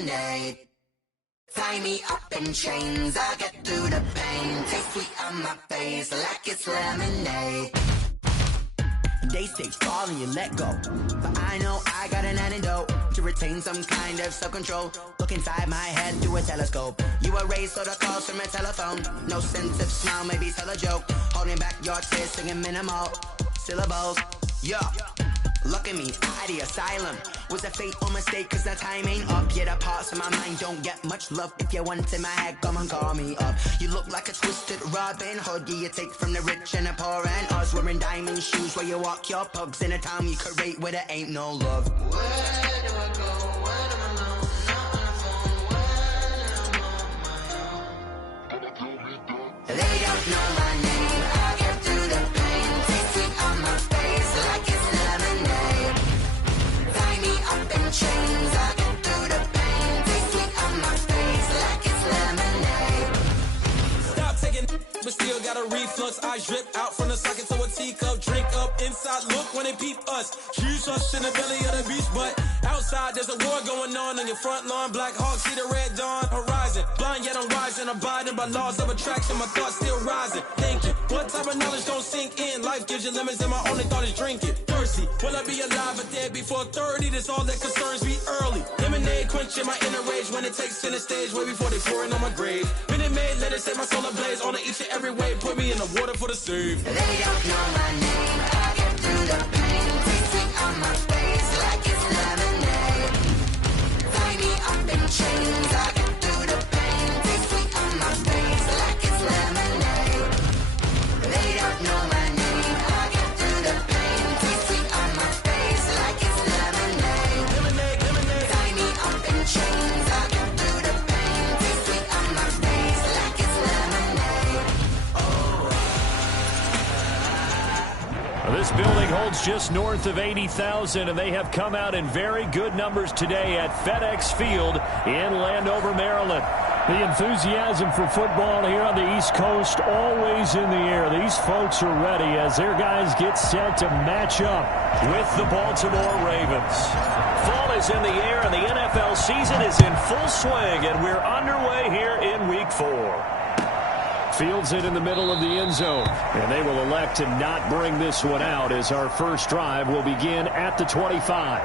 lemonade. Tie me up in chains, I'll get through the pain. Taste sweet on my face like it's lemonade. They say fall and you let go, but I know I got an antidote to retain some kind of self-control. Look inside my head through a telescope. You erase all the calls from a telephone. No sense of smile, maybe tell a joke. Holding back your tears, singing minimal syllables. Yeah, look at me, out of the asylum. Was a fate or mistake, cause the time ain't up. Yet the parts of my mind don't get much love. If you want in my head, come and call me up. You look like a twisted Robin Hood. Yeah, you take from the rich and the poor and us. Wearing diamond shoes where you walk your pugs. In a town you create where there ain't no love. Where do I go? Where do I know? Not on the phone. When I'm on my own. They don't know my name. I'll get through the pain. Taste sweet on my face like it's lemonade. Tie me up in chains. I'll get through the pain. Taste sweet on my face like it's lemonade. Stop taking, but still got a reflux. Eyes drip out from the socket to a teacup. Drink up inside, look when they peep us. Huge us in the belly of the beach, but outside there's a war going on your front lawn. Black Hawk see the red dawn horizon. Blind yet I'm rising, abiding by laws of attraction. My thoughts still rising. Thinking, what type of knowledge don't sink in? Life gives you lemons and my only thought is drinking. Thirsty, will I be alive or dead before 30? That's all that concerns me early. Lemonade quenching my inner rage when it takes center stage way before they pour it on my grave. Minute Maid, let it set my soul ablaze on each and every way. Put me in the water for the save. They don't know my name. I get through the pain. Taste sweet on my face like it's lemonade. Tie me up in chains. I get through the pain. Taste sweet on my face like it's lemonade. They don't know my name. I get through the pain. Taste sweet on my face like it's lemonade. Lemonade, lemonade. Tie me up in chains. I get through the pain. Taste sweet on my face like it's lemonade. This building holds just north of 80,000, and they have come out in very good numbers today at FedEx Field in Landover, Maryland. The enthusiasm for football here on the East Coast always in the air. These folks are ready as their guys get set to match up with the Baltimore Ravens. Fall is in the air, and the NFL season is in full swing, and we're underway here in Week 4. Fields it in the middle of the end zone, and they will elect to not bring this one out as our first drive will begin at the 25.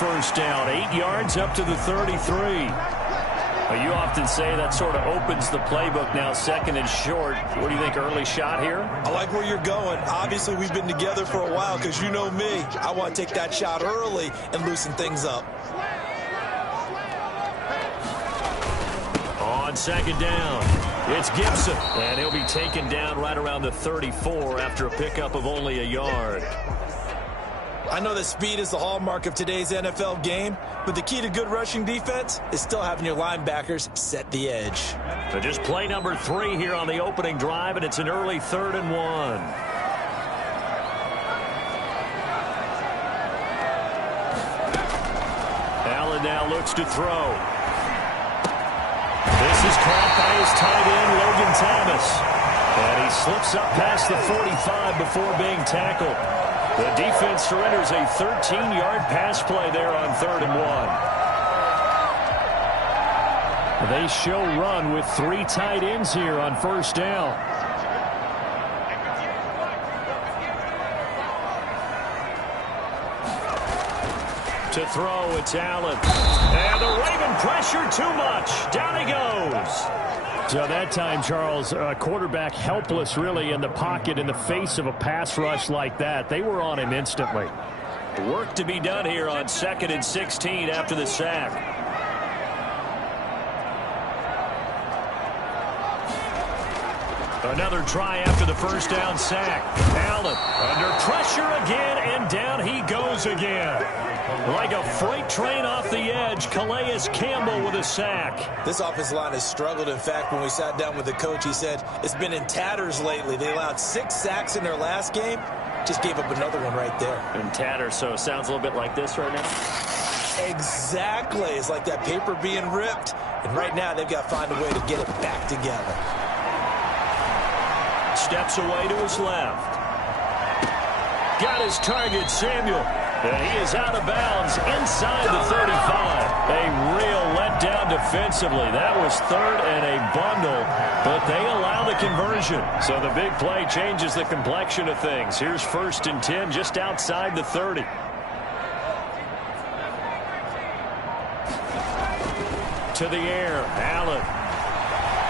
First down, 8 yards up to the 33. You often say that sort of opens the playbook now, second and short. What do you think, early shot here? I like where you're going. Obviously, we've been together for a while because you know me. I want to take that shot early and loosen things up. On second down, it's Gibson, and he'll be taken down right around the 34 after a pickup of only a yard. I know that speed is the hallmark of today's NFL game, but the key to good rushing defense is still having your linebackers set the edge. So just play number 3 here on the opening drive, and it's an early 3rd and 1. Allen now looks to throw. This is caught by his tight end, Logan Thomas. And he slips up past the 45 before being tackled. The defense surrenders a 13-yard pass play there on 3rd and 1. They show run with 3 tight ends here on first down. To throw, it's Allen. And the Raven pressure too much. Down he goes. So that time, Charles, quarterback helpless really in the pocket in the face of a pass rush like that. They were on him instantly. Work to be done here on 2nd and 16 after the sack. Another try after the first down sack. Allen under pressure again, and down he goes again. Like a freight train off the edge, Calais Campbell with a sack. This offensive line has struggled. In fact, when we sat down with the coach, he said it's been in tatters lately. They allowed 6 sacks in their last game. Just gave up another one right there. In tatters, so it sounds a little bit like this right now. Exactly. It's like that paper being ripped. And right now, they've got to find a way to get it back together. Steps away to his left. Got his target, Samuel. And he is out of bounds inside the 35. A real letdown defensively. That was third and a bundle, but they allow the conversion. So the big play changes the complexion of things. Here's 1st and 10 just outside the 30. To the air, Allen.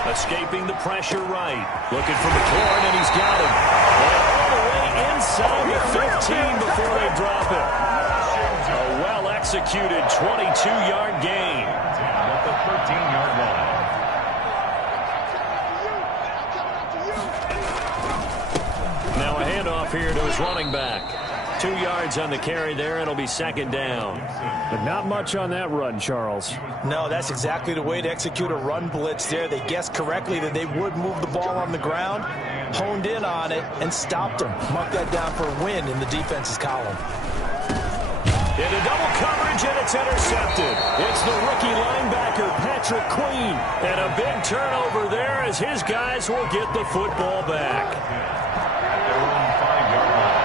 Escaping the pressure right. Looking for McLaurin, and he's got him. And all the way inside the 15 before they drop it. A well-executed 22-yard gain. At the 13-yard line. Now a handoff here to his running back. 2 yards on the carry there. It'll be 2nd down. But not much on that run, Charles. No, that's exactly the way to execute a run blitz there. They guessed correctly that they would move the ball on the ground, honed in on it, and stopped them. Mark that down for a win in the defense's column. Into double coverage, and it's intercepted. It's the rookie linebacker, Patrick Queen. And a big turnover there as his guys will get the football back. Their own 5-yard line.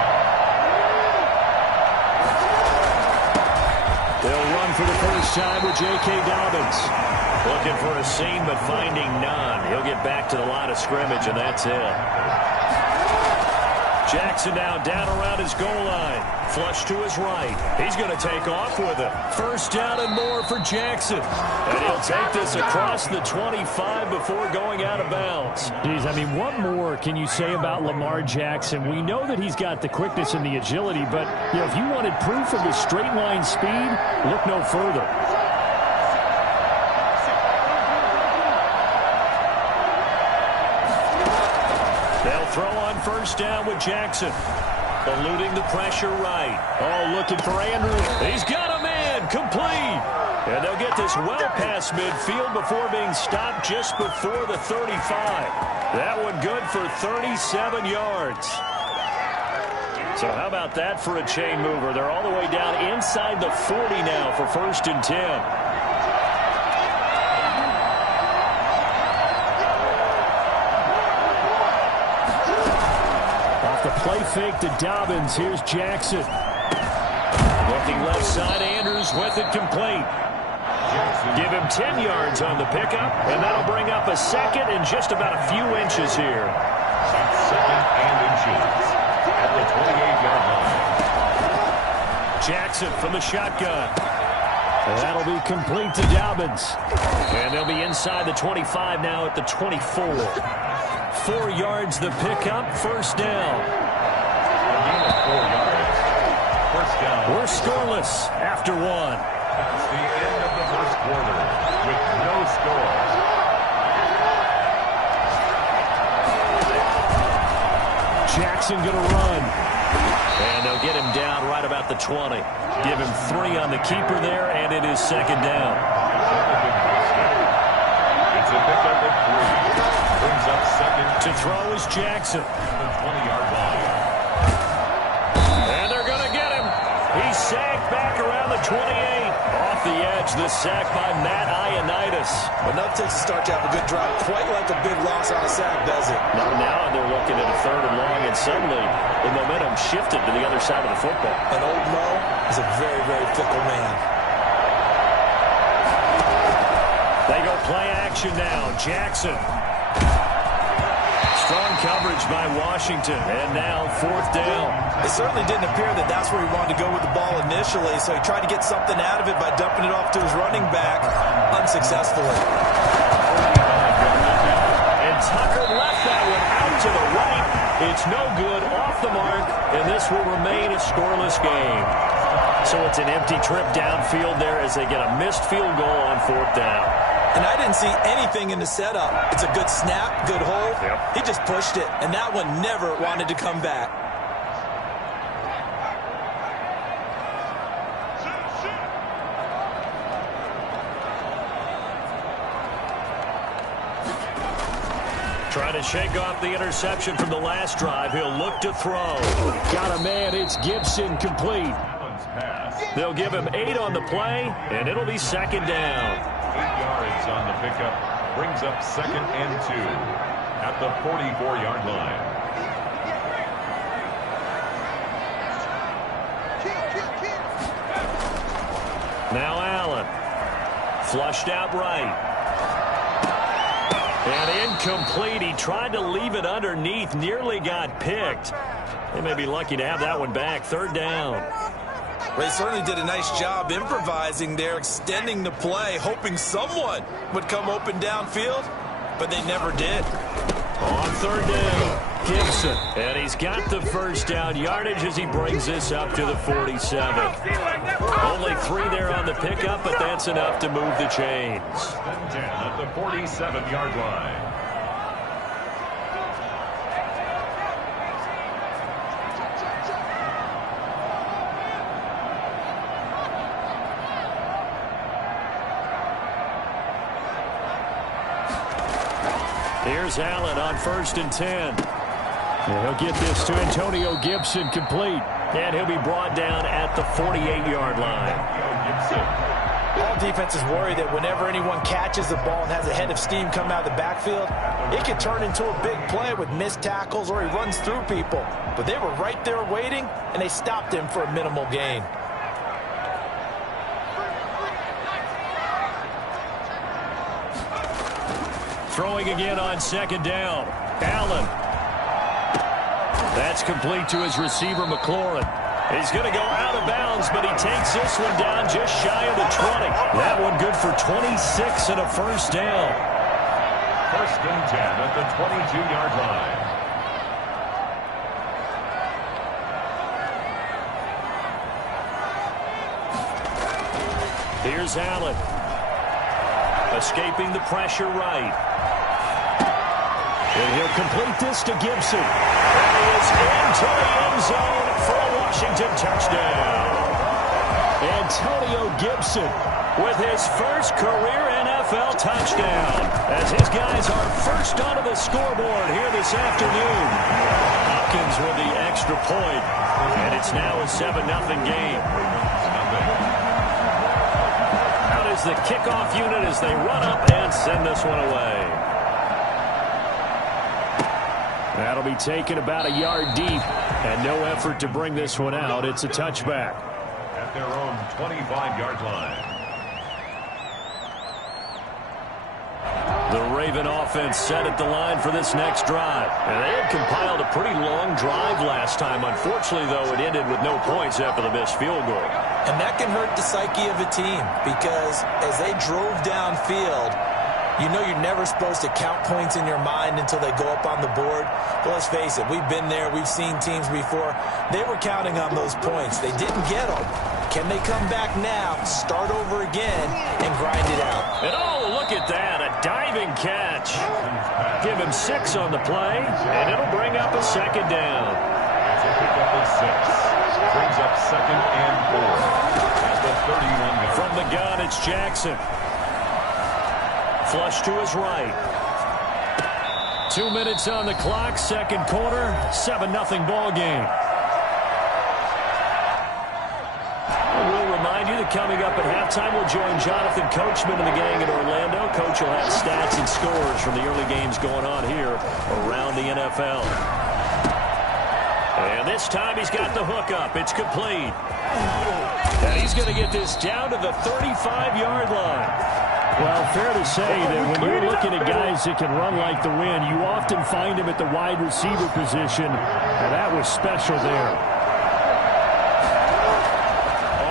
They'll run for the first time with J.K. Dobbins. Looking for a seam, but finding none. He'll get back to the line of scrimmage, and that's it. Jackson now down around his goal line. Flush to his right. He's going to take off with it. 1st down and more for Jackson. And he'll take this across the 25 before going out of bounds. Geez, I mean, what more can you say about Lamar Jackson? We know that he's got the quickness and the agility, but you know, if you wanted proof of his straight line speed, look no further. They'll throw on 1st down with Jackson. Eluding the pressure right. Oh, looking for Andrews. He's got a man. Complete. And they'll get this well past midfield before being stopped just before the 35. That one good for 37 yards. So how about that for a chain mover? They're all the way down inside the 40 now for 1st and 10. Play fake to Dobbins. Here's Jackson. Looking left side, Andrews with it complete. Give him 10 yards on the pickup, and that'll bring up a 2nd and just about a few inches here. 2nd and inches at the 28-yard line. Jackson from the shotgun. That'll be complete to Dobbins. And they'll be inside the 25 now at the 24. 4 yards the pickup, 1st down. 4 yards. 1st down. We're scoreless after 1. That's the end of the 1st quarter with no score. Jackson going to run. And they'll get him down right about the 20. Give him 3 on the keeper there, and it is 2nd down. It's a pickup of 3. Brings up 2nd. To throw is Jackson. The 20-yard line. And they're going to get him. He's sacked back around the 28. Off the edge, the sack by Matt Ioannidis. Enough takes to start to have a good drive. Quite like a big loss on a sack, does it? Now they're looking at a 3rd and long, and suddenly the momentum shifted to the other side of the football. And old Mo is a very, very fickle man. They go play action now. Jackson. Strong coverage by Washington, and now 4th down. It certainly didn't appear that that's where he wanted to go with the ball initially, so he tried to get something out of it by dumping it off to his running back unsuccessfully. And Tucker left that one out to the right. It's no good, off the mark, and this will remain a scoreless game. So it's an empty trip downfield there as they get a missed field goal on 4th down. And I didn't see anything in the setup. It's a good snap, good hold. Yep. He just pushed it, and that one never wanted to come back. Trying to shake off the interception from the last drive. He'll look to throw. Got a man. It's Gibson, complete. They'll give him 8 on the play, and it'll be second down. 8 yards on the pickup. Brings up 2nd and 2 at the 44-yard line. Now Allen. Flushed out right. And incomplete. He tried to leave it underneath. Nearly got picked. They may be lucky to have that one back. 3rd down. They certainly did a nice job improvising there, extending the play, hoping someone would come open downfield, but they never did. On 3rd down, Gibson. And he's got the first down yardage as he brings this up to the 47. Only 3 there on the pickup, but that's enough to move the chains. 10 at the 47-yard line. Here's Allen on 1st and 10. And he'll get this to Antonio Gibson, complete. And he'll be brought down at the 48-yard line. All defenses worry that whenever anyone catches the ball and has a head of steam come out of the backfield, it can turn into a big play with missed tackles or he runs through people. But they were right there waiting, and they stopped him for a minimal gain. Throwing again on 2nd down. Allen. That's complete to his receiver, McLaurin. He's going to go out of bounds, but he takes this one down just shy of the 20. That one good for 26 and a first down. 1st and 10 at the 22-yard line. Here's Allen. Escaping the pressure right. And he'll complete this to Gibson. And he is into the end zone for a Washington touchdown. Antonio Gibson with his first career NFL touchdown, as his guys are first onto the scoreboard here this afternoon. Hopkins with the extra point, and it's now a 7-0 game. Out is the kickoff unit as they run up and send this one away. That'll be taken about a yard deep, and no effort to bring this one out. It's a touchback. At their own 25-yard line. The Raven offense set at the line for this next drive. And they had compiled a pretty long drive last time. Unfortunately, though, it ended with no points after the missed field goal. And that can hurt the psyche of a team, because as they drove downfield, you know you're never supposed to count points in your mind until they go up on the board. But let's face it, we've been there. We've seen teams before. They were counting on those points. They didn't get them. Can they come back now, start over again, and grind it out? And oh, look at that, a diving catch. Give him 6 on the play, and it'll bring up a second down. It's a pickup of 6. Brings up 2nd and 4 at the 31-yard. From the gun, it's Jackson. Flush to his right. 2 minutes on the clock, second quarter, 7-0 ball game. We'll remind you that coming up at halftime, we'll join Jonathan Coachman and the gang in Orlando. Coach will have stats and scores from the early games going on here around the NFL. And this time he's got the hook up. It's complete. And he's going to get this down to the 35-yard line. Well, fair to say that when you're looking at guys that can run like the wind, you often find them at the wide receiver position, and that was special there.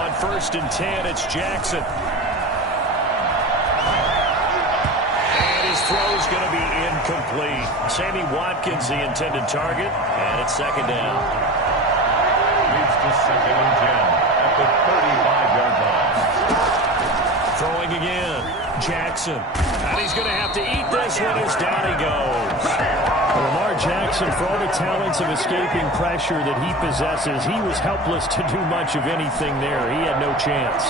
On 1st and 10, it's Jackson. And his throw's going to be incomplete. Sammy Watkins, the intended target, and it's second down. Leads to 2nd and 10 at the 35-yard line. Throwing again. Jackson. And he's going to have to eat this one as down he goes. Lamar Jackson, for all the talents of escaping pressure that he possesses, he was helpless to do much of anything there. He had no chance.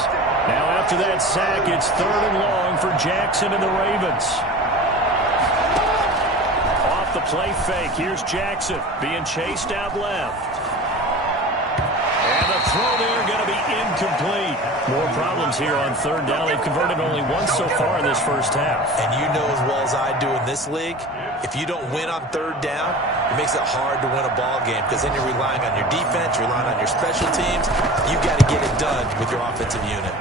Now after that sack, it's 3rd and long for Jackson and the Ravens. Off the play fake, here's Jackson being chased out left. And the throw there going to be incomplete. More problems here on 3rd down. They've converted only once so far in this first half. And you know as well as I do in this league, if you don't win on 3rd down, it makes it hard to win a ball game because then you're relying on your defense, you're relying on your special teams. You've got to get it done with your offensive unit.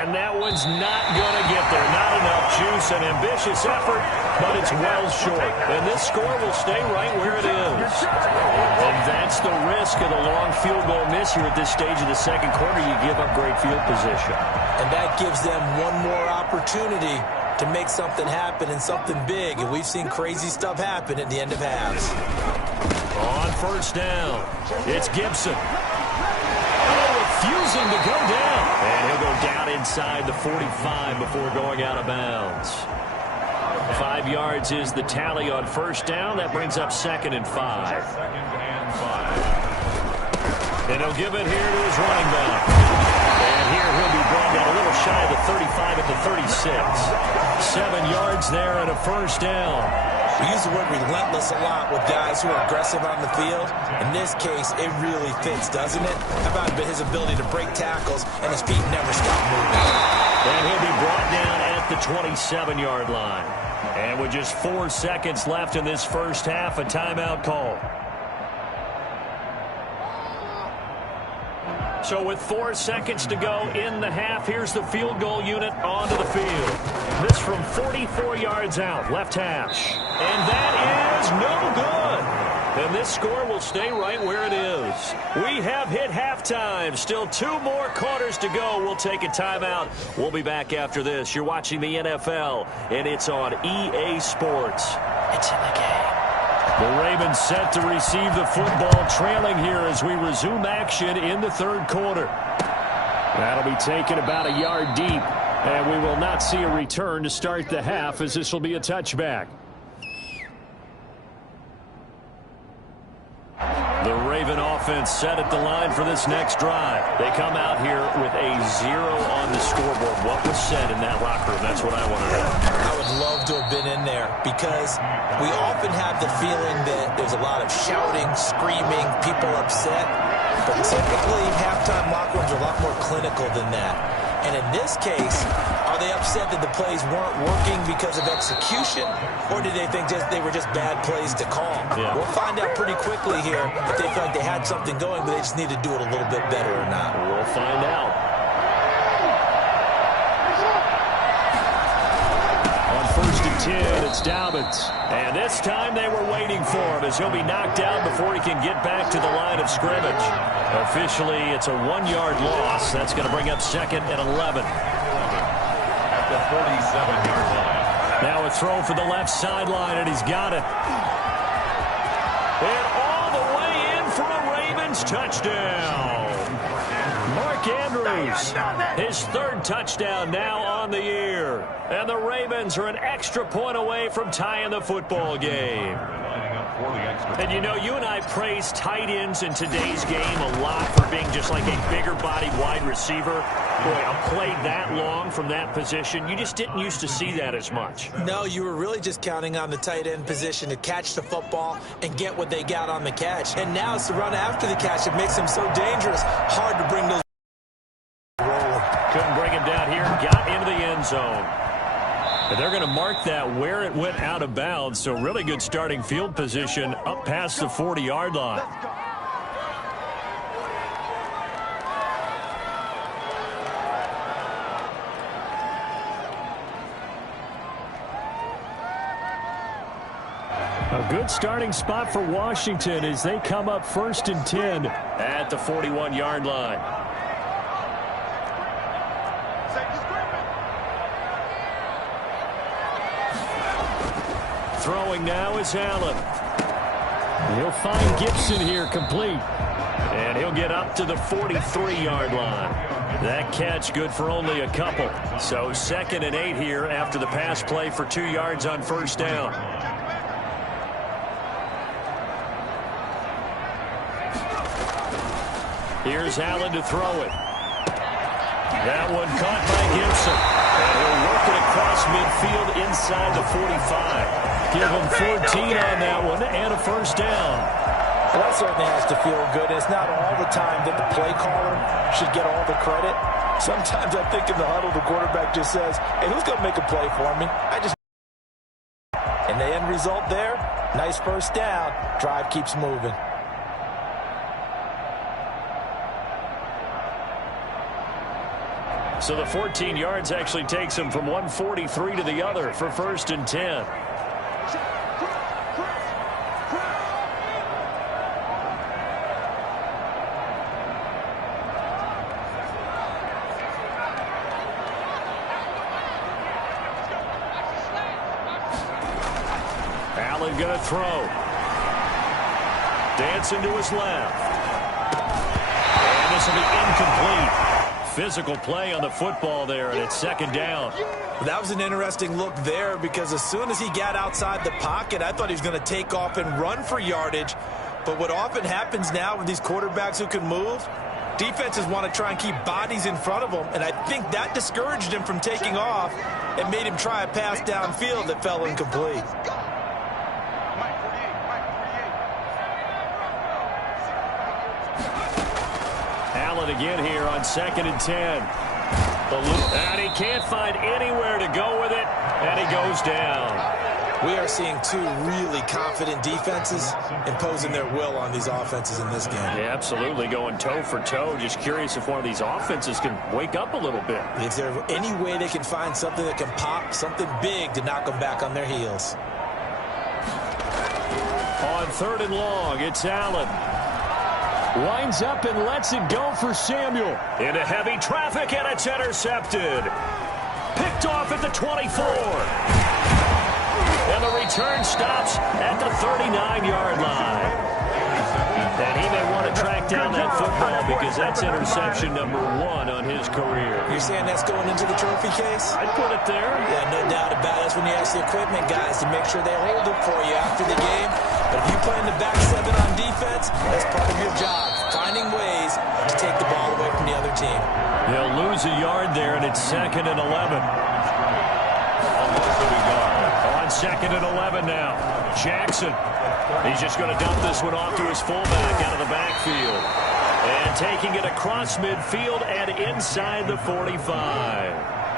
And that one's not going to get there. Not enough juice. An ambitious effort, but it's well short. And this score will stay right where it is. And that's the risk of the long field goal miss here at this stage of the second quarter. You give up great field position. And that gives them one more opportunity to make something happen and something big. And we've seen crazy stuff happen at the end of halves. On 1st down, it's Gibson. Refusing to go down. And he'll go down inside the 45 before going out of bounds. 5 yards is the tally on 1st down. That brings up 2nd and 5. And he'll give it here to his running back. And here he'll be brought down a little shy of the 35 at the 36. 7 yards there and a 1st down. We use the word relentless a lot with guys who are aggressive on the field. In this case, it really fits, doesn't it? How about his ability to break tackles and his feet never stop moving? And he'll be brought down at the 27-yard line. And with just 4 seconds left in this first half, a timeout call. So with 4 seconds to go in the half, here's the field goal unit onto the field. This from 44 yards out, left hash. And that is no good. And this score will stay right where it is. We have hit halftime. Still 2 more quarters to go. We'll take a timeout. We'll be back after this. You're watching the NFL, and it's on EA Sports. It's in the game. The Ravens set to receive the football, trailing here as we resume action in the 3rd quarter. That'll be taken about a yard deep, and we will not see a return to start the half as this will be a touchback. The Raven offense set at the line for this next drive. They come out here with a 0 on the scoreboard. What was said in that locker room? That's what I want to know. I would love to have been in there because we often have the feeling that there's a lot of shouting, screaming, people upset. But typically, halftime locker rooms are a lot more clinical than that. And in this case, are they upset that the plays weren't working because of execution, or did they think they were just bad plays to call? Yeah. We'll find out pretty quickly here if they feel like they had something going, but they just need to do it a little bit better or not. We'll find out. On 1st and 10, it's Dobbins. And this time they were waiting for him as he'll be knocked down before he can get back to the line of scrimmage. Officially, it's a 1-yard loss. That's going to bring up 2nd and 11. At the 47-yard line. Now a throw for the left sideline, and he's got it. And all the way in for a Ravens touchdown. Mark Andrews, his 3rd touchdown now on the year. And the Ravens are an extra point away from tying the football game. And you know, you and I praise tight ends in today's game a lot for being just like a bigger-bodied wide receiver. Boy, a play that long from that position, you just didn't used to see that as much. No, you were really just counting on the tight end position to catch the football and get what they got on the catch. And now it's the run after the catch that makes them so dangerous. Hard to bring those rolling. Couldn't bring him down here. Got into the end zone. And they're going to mark that where it went out of bounds. So really good starting field position up past the 40-yard line. A good starting spot for Washington as they come up 1st and 10 at the 41-yard line. Throwing now is Allen. He'll find Gibson here complete. And he'll get up to the 43-yard line. That catch good for only a couple. So 2nd and 8 here after the pass play for 2 yards on first down. Here's Allen to throw it. That one caught by Gibson. And he'll work it across midfield inside the 45. Give him 14 on that one and a first down. Well, that certainly has to feel good. It's not all the time that the play caller should get all the credit. Sometimes I think in the huddle, the quarterback just says, hey, who's going to make a play for me? And the end result there, nice first down. Drive keeps moving. So the 14 yards actually takes him from 143 to the other for 1st and 10. Allen going to throw. Dancing to his left. And this will be incomplete. Physical play on the football there, and it's 2nd down. That was an interesting look there because as soon as he got outside the pocket, I thought he was going to take off and run for yardage. But what often happens now with these quarterbacks who can move, defenses want to try and keep bodies in front of them, and I think that discouraged him from taking off and made him try a pass downfield that fell incomplete. Again here on 2nd and 10. And he can't find anywhere to go with it, and he goes down. We are seeing 2 really confident defenses imposing their will on these offenses in this game. Yeah, absolutely, going toe for toe. Just curious if one of these offenses can wake up a little bit. Is there any way they can find something that can pop, something big to knock them back on their heels? On 3rd and long, it's Allen. Winds up and lets it go for Samuel. Into heavy traffic, and it's intercepted. Picked off at the 24. And the return stops at the 39-yard line. And he may want to track down that football because that's interception number 1 on his career. You're saying that's going into the trophy case? I'd put it there. Yeah, no doubt about it. That's when you ask the equipment guys to make sure they hold it for you after the game. But if you play in the back 7 on defense, that's part of your job, finding ways to take the ball away from the other team. They'll lose a yard there, and it's 2nd and 11. On 2nd and 11 now, Jackson. He's just going to dump this one off to his fullback out of the backfield. And taking it across midfield and inside the 45.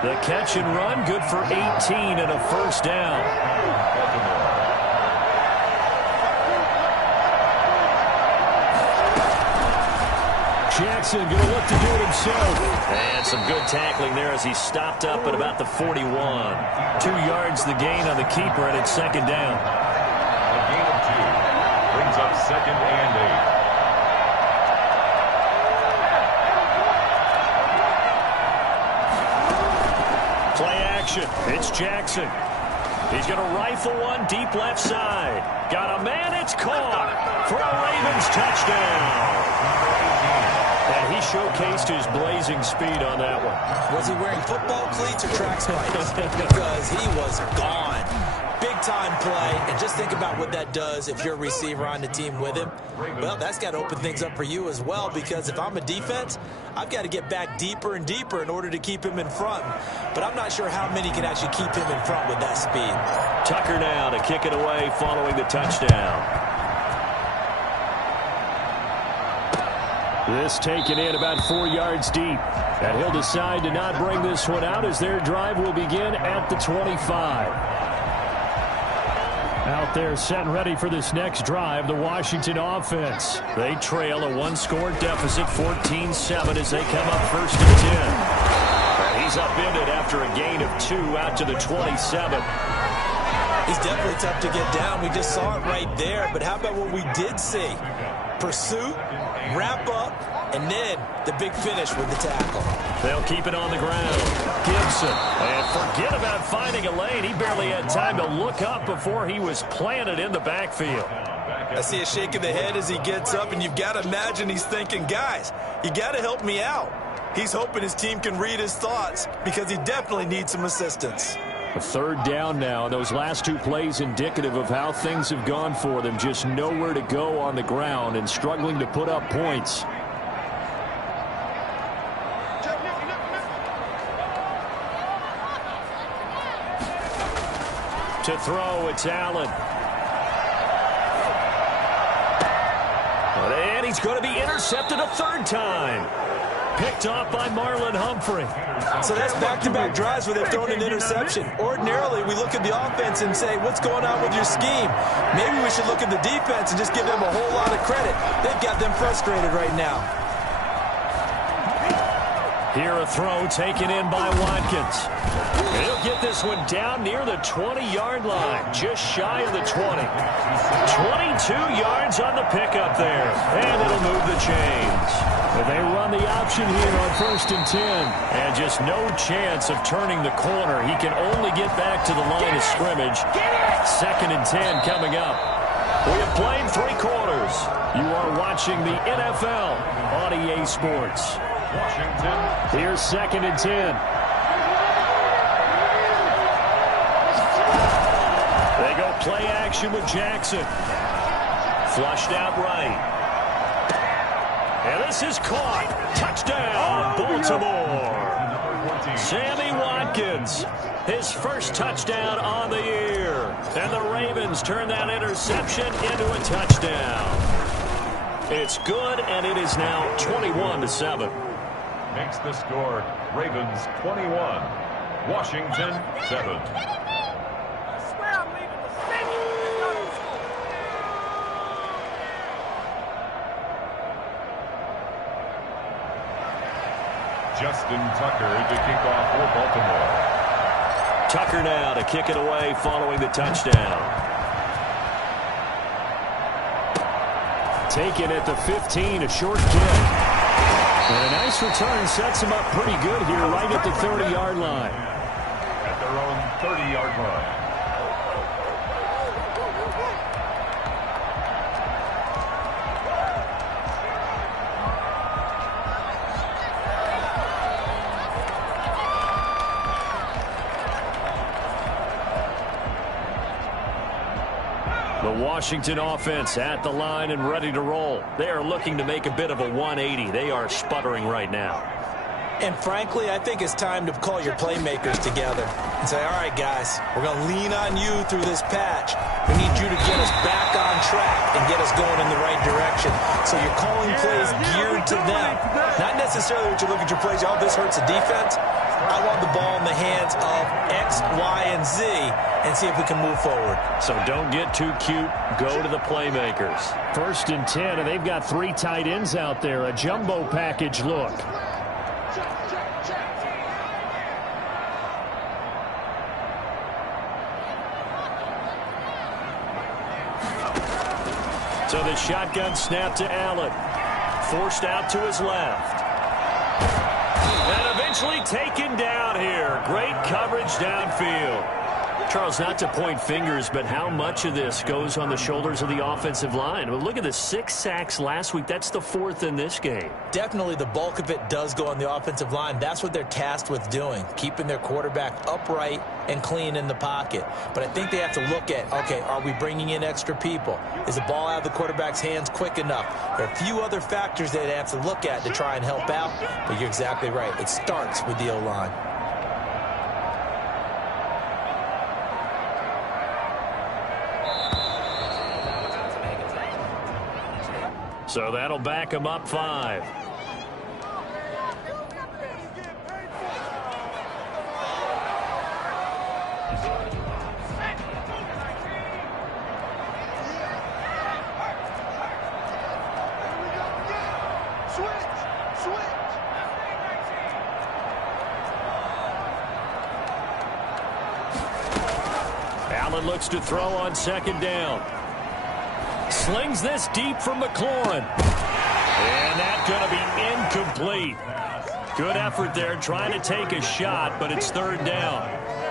The catch and run, good for 18 and a first down. Jackson going to look to do it himself. And some good tackling there as he stopped up at about the 41. 2 yards the gain on the keeper, and it's 2nd down. A gain of 2 brings up 2nd and 8. Play action. It's Jackson. He's going to rifle one deep left side. Got a man. It's caught for a Ravens touchdown. And he showcased his blazing speed on that one. Was he wearing football cleats or track spikes? Because he was gone. Big-time play, and just think about what that does if you're a receiver on the team with him. Well, that's got to open things up for you as well, because if I'm a defense, I've got to get back deeper and deeper in order to keep him in front. But I'm not sure how many can actually keep him in front with that speed. Tucker now to kick it away following the touchdown. This taken in about 4 yards deep. And he'll decide to not bring this one out as their drive will begin at the 25. Out there set and ready for this next drive, the Washington offense. They trail a one-score deficit, 14-7 as they come up 1st and 10. And he's upended after a gain of 2 out to the 27. He's definitely tough to get down. We just saw it right there. But how about what we did see? Pursuit, wrap up, and then the big finish with the tackle. They'll keep it on the ground. Gibson. And forget about finding a lane. He barely had time to look up before he was planted in the backfield. I see a shake of the head as he gets up, and you've got to imagine he's thinking, guys, you got to help me out. He's hoping his team can read his thoughts because he definitely needs some assistance. A third down now. Those last two plays indicative of how things have gone for them. Just nowhere to go on the ground and struggling to put up points. To throw, it's Allen. And he's going to be intercepted a third time. Picked off by Marlon Humphrey. So that's back-to-back drives where they've thrown an interception. Ordinarily, we look at the offense and say, what's going on with your scheme? Maybe we should look at the defense and just give them a whole lot of credit. They've got them frustrated right now. Here a throw taken in by Watkins. He'll get this one down near the 20-yard line, just shy of the 20. 22 yards on the pickup there, and it'll move the chains. But they run the option here on 1st and 10, and just no chance of turning the corner. He can only get back to the line of scrimmage. 2nd and 10 coming up. We have played 3 quarters. You are watching the NFL on EA Sports. Washington. Here's 2nd and 10. They go play action with Jackson. Flushed out right. And this is caught. Touchdown, Baltimore. Sammy Watkins, his first touchdown on the year. And the Ravens turn that interception into a touchdown. It's good, and it is now 21-7. Makes the score Ravens 21, Washington 7. Justin Tucker to kick off for Baltimore. Tucker now to kick it away following the touchdown. Taken at the 15, a short kick. And a nice return sets him up pretty good here right at the 30-yard line. At their own 30-yard line. The Washington offense at the line and ready to roll. They are looking to make a bit of a 180. They are sputtering right now. And frankly, I think it's time to call your playmakers together and say, all right, guys, we're going to lean on you through this patch. We need you to get us back on track and get us going in the right direction. So you're calling plays geared to them. Not necessarily what you look at your plays, oh, this hurts the defense. I want the ball in the hands of X, Y, and Z and see if we can move forward. So don't get too cute. Go to the playmakers. 1st and 10, and they've got 3 tight ends out there. A jumbo package look. So the shotgun snap to Allen. Forced out to his left. And eventually taken down here. Great coverage downfield. Charles, not to point fingers, but how much of this goes on the shoulders of the offensive line? Well, look at the 6 sacks last week. That's the 4th in this game. Definitely the bulk of it does go on the offensive line. That's what they're tasked with doing, keeping their quarterback upright and clean in the pocket. But I think they have to look at, okay, are we bringing in extra people? Is the ball out of the quarterback's hands quick enough? There are a few other factors they have to look at to try and help out, but you're exactly right. It starts with the O-line. So that'll back him up 5. Allen looks to throw on 2nd down. Slings this deep from McLaurin. And that's going to be incomplete. Good effort there trying to take a shot, but it's 3rd down.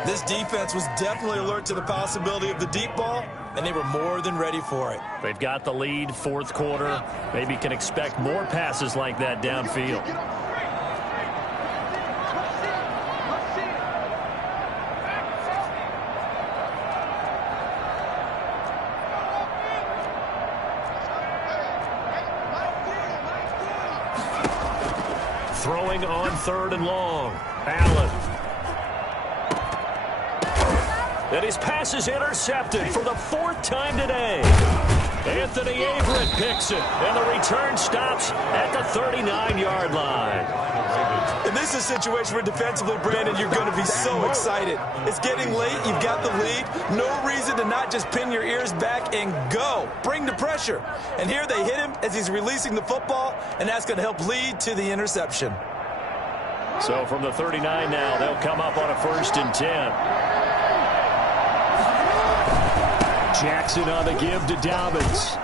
This defense was definitely alert to the possibility of the deep ball, and they were more than ready for it. They've got the lead, 4th quarter. Maybe can expect more passes like that downfield. Throwing on 3rd and long. Allen. And his pass is intercepted for the 4th time today. Anthony Averett picks it, and the return stops at the 39-yard line. And this is a situation where defensively, Brandon, you're going to be so excited. It's getting late. You've got the lead. No reason to not just pin your ears back and go. Bring the pressure. And here they hit him as he's releasing the football, and that's going to help lead to the interception. So from the 39 now, they'll come up on a 1st and 10. Jackson on the give to Dobbins.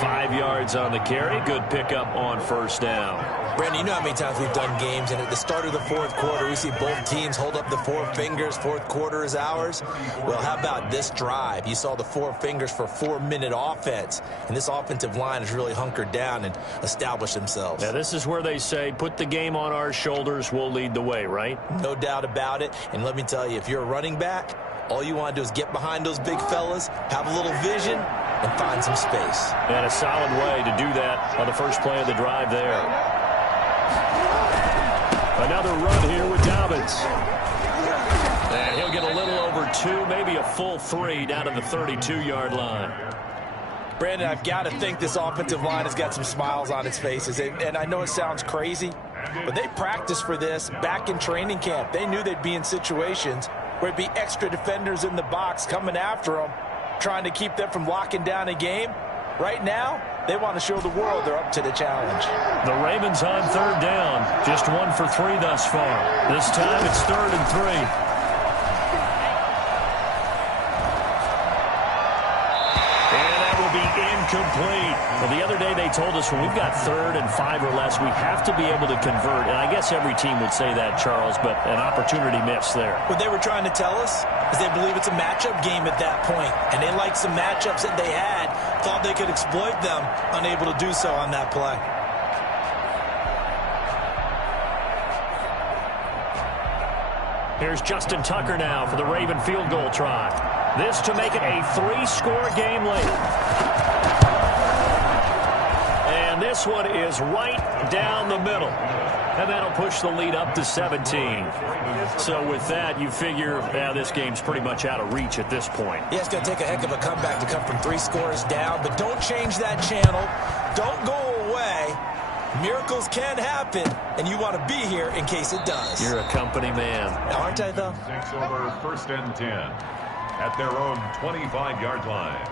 5 yards on the carry. Good pickup on 1st down. Brandon, you know how many times we've done games, and at the start of the 4th quarter, we see both teams hold up the 4 fingers. 4th quarter is ours. Well, how about this drive? You saw the 4 fingers for 4-minute offense, and this offensive line has really hunkered down and established themselves. Yeah, this is where they say, put the game on our shoulders, we'll lead the way, right? No doubt about it. And let me tell you, if you're a running back, all you want to do is get behind those big fellas, have a little vision, and find some space. And a solid way to do that on the first play of the drive there. Another run here with Dobbins. And he'll get a little over 2, maybe a full 3 down to the 32-yard line. Brandon, I've got to think this offensive line has got some smiles on its faces. And I know it sounds crazy, but they practiced for this back in training camp. They knew they'd be in situations where it'd be extra defenders in the box coming after them, trying to keep them from locking down a game. Right now, they want to show the world they're up to the challenge. The Ravens on 3rd down. Just 1 for 3 thus far. This time it's 3rd and 3. Incomplete. Well, the other day they told us when we've got 3rd and 5 or less, we have to be able to convert. And I guess every team would say that, Charles, but an opportunity missed there. What they were trying to tell us is they believe it's a matchup game at that point. And they liked some matchups that they had, thought they could exploit them, unable to do so on that play. Here's Justin Tucker now for the Raven field goal try. This to make it a 3-score game late. And this one is right down the middle. And that'll push the lead up to 17. So with that, you figure, this game's pretty much out of reach at this point. Yeah, it's going to take a heck of a comeback to come from 3 scores down. But don't change that channel. Don't go away. Miracles can happen, and you want to be here in case it does. You're a company man. Aren't I, though? Takes over 1st and 10 at their own 25-yard line.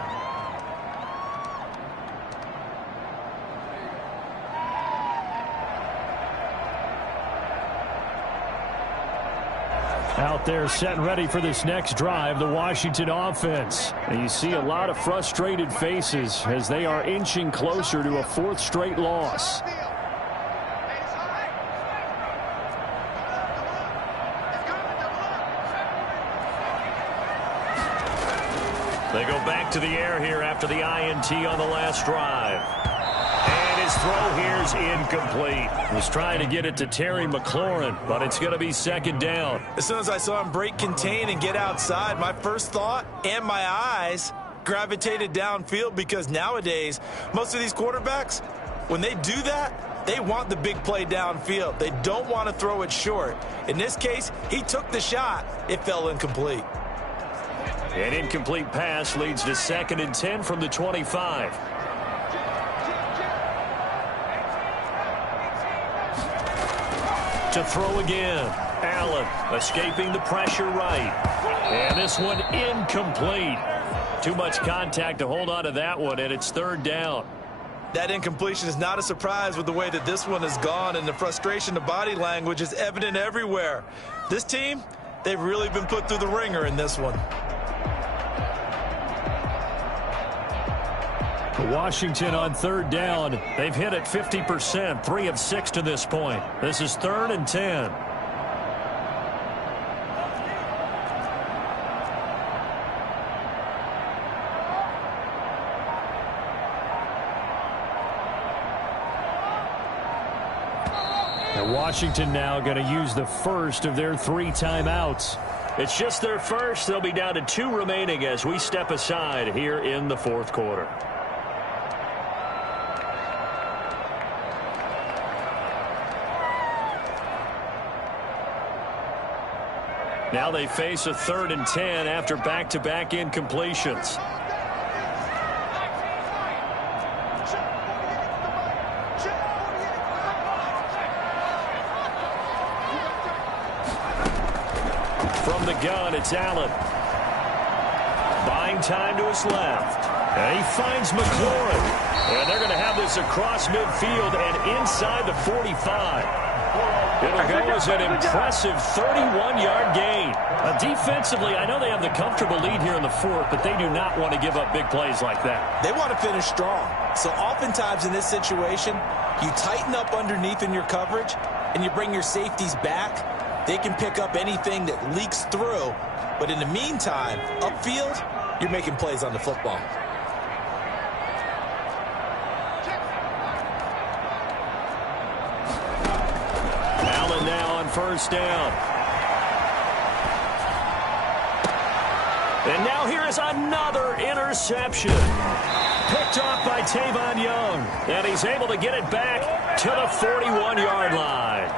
Out there set and ready for this next drive, the Washington offense. And you see a lot of frustrated faces as they are inching closer to a 4th straight loss. They go back to the air here after the INT on the last drive. And his throw here's incomplete. Was trying to get it to Terry McLaurin, but it's going to be 2nd down. As soon as I saw him break contain and get outside, my first thought and my eyes gravitated downfield, because nowadays, most of these quarterbacks, when they do that, they want the big play downfield. They don't want to throw it short. In this case, he took the shot. It fell incomplete. An incomplete pass leads to 2nd and 10 from the 25. To throw again. Allen escaping the pressure right. And this one incomplete. Too much contact to hold on to that one, and it's 3rd down. That incompletion is not a surprise with the way that this one has gone, and the frustration, the body language is evident everywhere. This team, they've really been put through the ringer in this one. Washington on 3rd down. They've hit it 50%, 3 of 6 to this point. This is 3rd and 10. And Washington now going to use the first of their 3 timeouts. It's just their first. They'll be down to 2 remaining as we step aside here in the 4th quarter. Now they face a 3rd and 10 after back-to-back incompletions. From the gun, it's Allen. Buying time to his left. And he finds McLaurin. And they're going to have this across midfield and inside the 45. It'll go as an impressive 31-yard gain. Defensively, I know they have the comfortable lead here in the 4th, but they do not want to give up big plays like that. They want to finish strong. So oftentimes in this situation, you tighten up underneath in your coverage, and you bring your safeties back. They can pick up anything that leaks through. But in the meantime, upfield, you're making plays on the football. Allen now on 1st down. And now here is another interception. Picked off by Tavon Young. And he's able to get it back to the 41-yard line.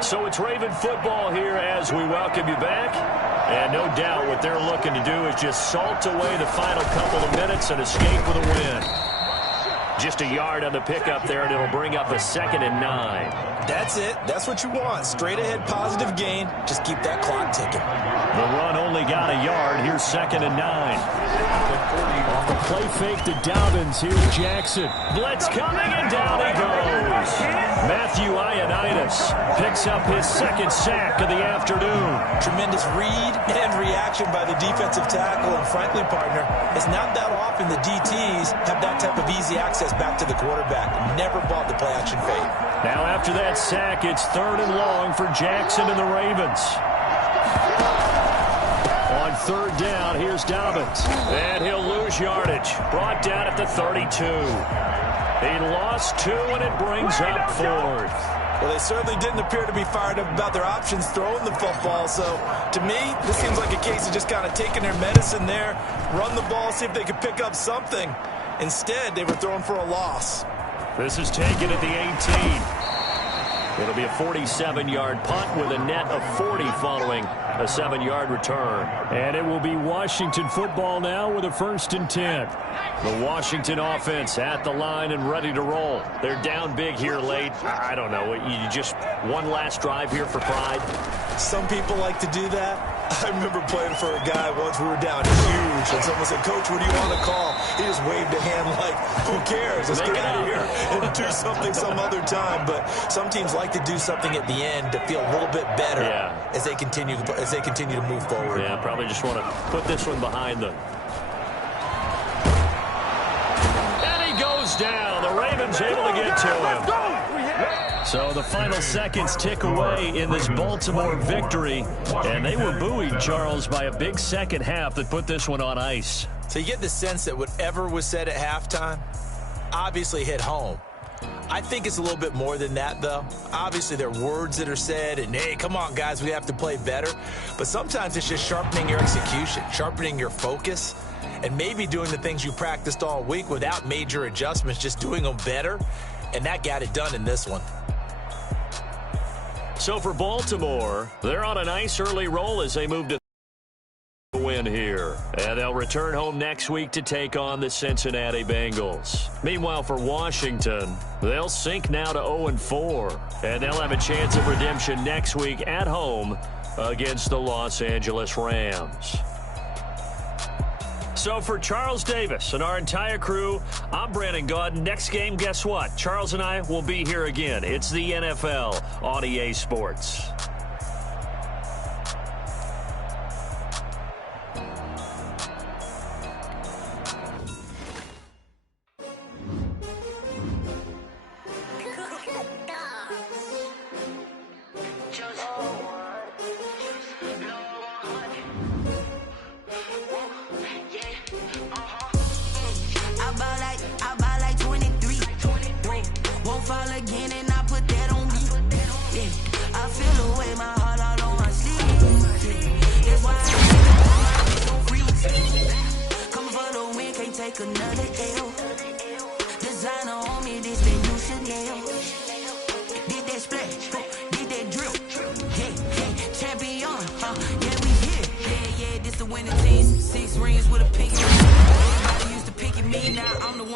So it's Raven football here as we welcome you back. And no doubt what they're looking to do is just salt away the final couple of minutes and escape with a win. Just a yard on the pickup there, and it'll bring up a 2nd and 9. That's it. That's what you want. Straight ahead positive gain. Just keep that clock ticking. The run only got a yard. Here's 2nd and 9. Off the play fake to Dobbins. Here's Jackson. Blitz coming, and down he goes. Matthew Ioannidis picks up his 2nd sack of the afternoon. Tremendous read and reaction by the defensive tackle. And frankly, partner, it's not that often the DTs have that type of easy access back to the quarterback. Never bought the play action fade. Now after that sack, it's 3rd and long for Jackson and the Ravens. On 3rd down, here's Dobbins. And he'll lose yardage. Brought down at the 32. He lost 2, and it brings up 4th. Well, they certainly didn't appear to be fired up about their options throwing the football. So, to me, this seems like a case of just kind of taking their medicine there, run the ball, see if they could pick up something. Instead, they were throwing for a loss. This is taken at the 18. It'll be a 47-yard punt with a net of 40 following a 7-yard return. And it will be Washington football now with a 1st and 10. The Washington offense at the line and ready to roll. They're down big here late. I don't know. You just one last drive here for pride? Some people like to do that. I remember playing for a guy once. We were down huge, and someone said, "Coach, what do you want to call?" He just waved a hand like, "Who cares? Let's get out of here and do something some other time." But some teams like to do something at the end to feel a little bit better as they continue to move forward. Yeah, probably just want to put this one behind them. And he goes down. The Ravens able to get to him. So the final seconds tick away in this Baltimore victory. And they were buoyed, Charles, by a big second half that put this one on ice. So you get the sense that whatever was said at halftime obviously hit home. I think it's a little bit more than that, though. Obviously, there are words that are said, and, hey, come on, guys, we have to play better. But sometimes it's just sharpening your execution, sharpening your focus, and maybe doing the things you practiced all week without major adjustments, just doing them better. And that got it done in this one. So for Baltimore, they're on a nice early roll as they move to win here. And they'll return home next week to take on the Cincinnati Bengals. Meanwhile, for Washington, they'll sink now to 0-4. And they'll have a chance of redemption next week at home against the Los Angeles Rams. So for Charles Davis and our entire crew, I'm Brandon Gaudin. Next game, guess what? Charles and I will be here again. It's the NFL on EA Sports. Fall again and I put that on me. Yeah, I feel away.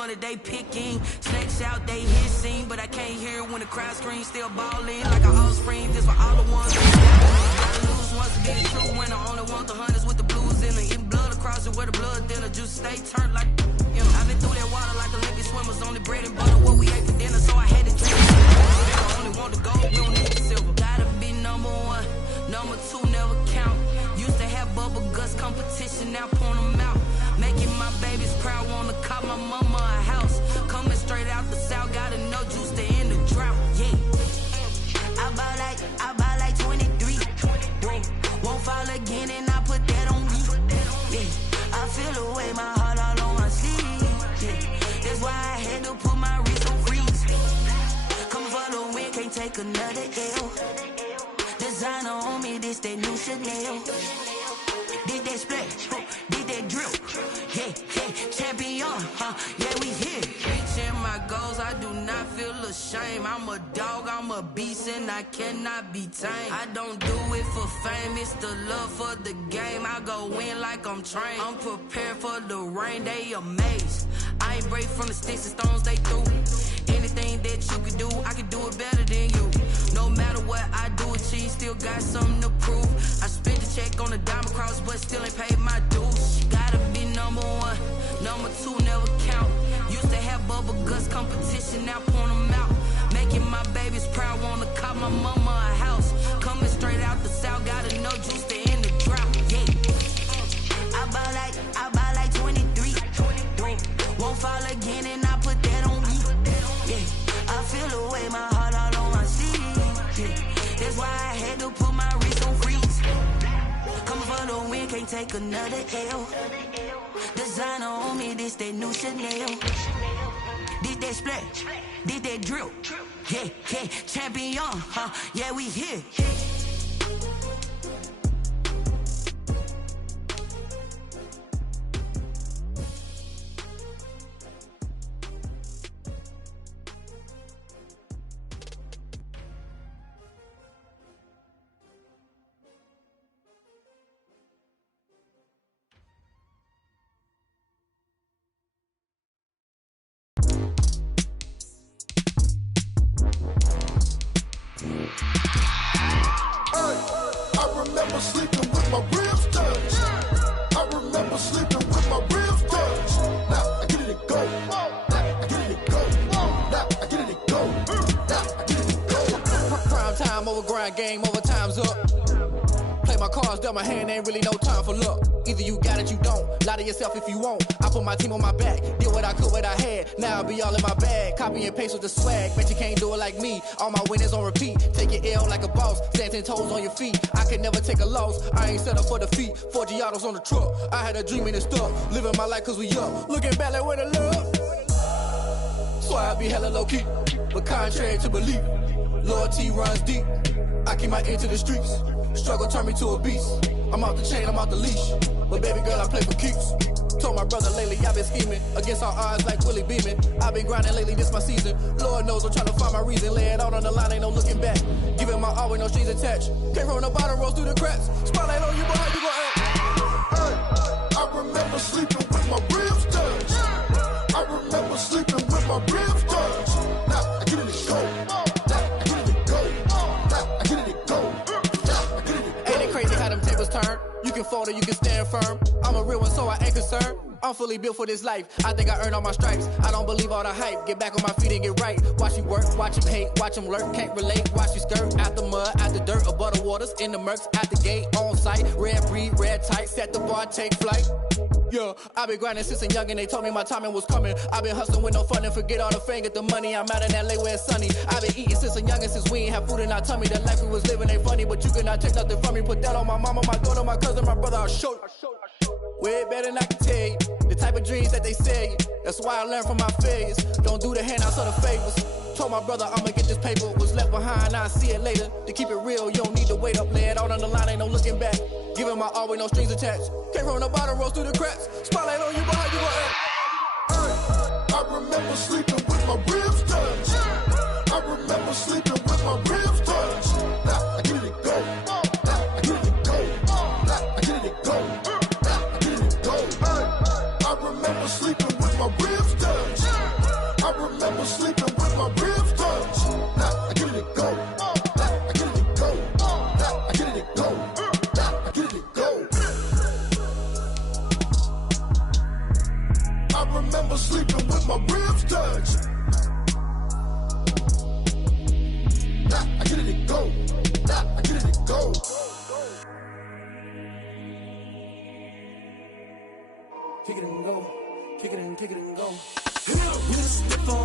one that they picking. Snakes out, they hissing, but I can't hear when the crowd screams. Still balling like a offspring. This for all the ones gotta lose once to be the true winner. Only want the hunters with the blues in it. Eating blood across it where the blood dinner. Juice stay turned like, you know. I've been through that water like Olympic swimmers. Only bread and butter what we ate for dinner, so I had to drink. I only want the gold, we don't need the silver. Gotta be number one, number two never count. Used to have bubble guts competition, now point them out. Making my babies proud, wanna call my mama a house. Coming straight out the south, gotta know juice to end the drought. Yeah, I buy like 23. Won't fall again, and I put that on me. Yeah, I feel the way, my heart all on my sleeve. Yeah, that's why I had to put my wrist on freeze. Come for the win, can't take another L. Designer on me, this that new Chanel. Did that splash, did that drill. Yeah, champion, yeah, we here. Reaching my goals, I do not feel ashamed. I'm a dog, I'm a beast, and I cannot be tamed. I don't do it for fame, it's the love for the game. I go in like I'm trained. I'm prepared for the rain, they amazed. I ain't break from the sticks and stones they threw. Anything that you can do, I can do it better than you. No matter what I do, achieve, still got something to prove. I spent the check on the diamond cross, but still ain't paid my dues. Gotta be number one, number two never count. Used to have bubble guts competition, now point them out. Making my babies proud, wanna call my mama a house. Coming straight out the south, gotta know juice to end the drought. Yeah, I buy like 23. Won't fall again, and I put that on me. Yeah, I feel the way, my heart all on my sleeve. Yeah, that's why I had to put my wrist on freeze. Coming for the win, can't take another L. Designer on me, this that new Chanel. Did that splash, did that drill. Yeah, champion, yeah, we here. Game over, time's up. Play my cards, dealt my hand, ain't really no time for luck. Either you got it, you don't. Lie to yourself if you won't. I put my team on my back, did what I could, what I had. Now I'll be all in my bag. Copy and paste with the swag. Bet you can't do it like me. All my winners on repeat. Take your L like a boss. Stand 10 toes on your feet. I can never take a loss. I ain't set up for defeat. 4 Giottos on the truck. I had a dream and it's stuck. Living my life cause we up. Looking back like where the love. So I be hella low key. But contrary to belief, loyalty runs deep. I keep my ear to the streets. Struggle turned me to a beast. I'm off the chain, I'm off the leash. But baby girl, I play for keeps. Told my brother lately, I've been scheming. Against all odds like Willie Beeman. I've been grinding lately, this my season. Lord knows I'm trying to find my reason. Lay it out on the line, ain't no looking back. Giving my all with no strings attached. Came from the bottom, rose through the cracks. Spotlight on you, boy, how you gon' act? Hey, I remember sleeping with my ribs touched. I remember sleeping with my ribs touched. Now I get in the go. Turn. You can fold or you can stand firm. I'm a real one, so I ain't concerned. I'm fully built for this life. I think I earned all my stripes. I don't believe all the hype. Get back on my feet and get right. Watch you work, watch him hate, watch him lurk. Can't relate, watch you skirt. Out the mud, out the dirt, above the waters, in the murks, at the gate, on site. Red breed, red tight, set the bar, take flight. Yeah, I've been grinding since a young and they told me my timing was coming. I've been hustling with no fun and forget all the fame, get the money. I'm out in LA where it's sunny. I've been eating since a young and since we ain't have food in our tummy. The life we was living ain't funny, but you cannot take nothing from me. Put that on my mama, my daughter, my cousin, my brother, I'll show you. Way better than I can tell you. The type of dreams that they sell you. That's why I learned from my failures. Don't do the handouts or the favors. Told my brother I'ma get this paper. Was left behind, I'll see it later. To keep it real, you don't need to wait up. Lay it out on the line, ain't no looking back. Giving my all with no strings attached. Came from the bottom, rose through the cracks. Spotlight on you, boy, how you gon' act? Hey, I remember sleeping with my ribs touched. I remember sleeping with my ribs touched. Now I get it and go. Now I get it and go. Now I get it and go. Now I get it and go. Hey, I remember sleeping with my ribs touched. sleeping with my ribs touched. Nah, I get it and go. Nah, I get it and go. Kick it and go. Kick it and go. With a stiff on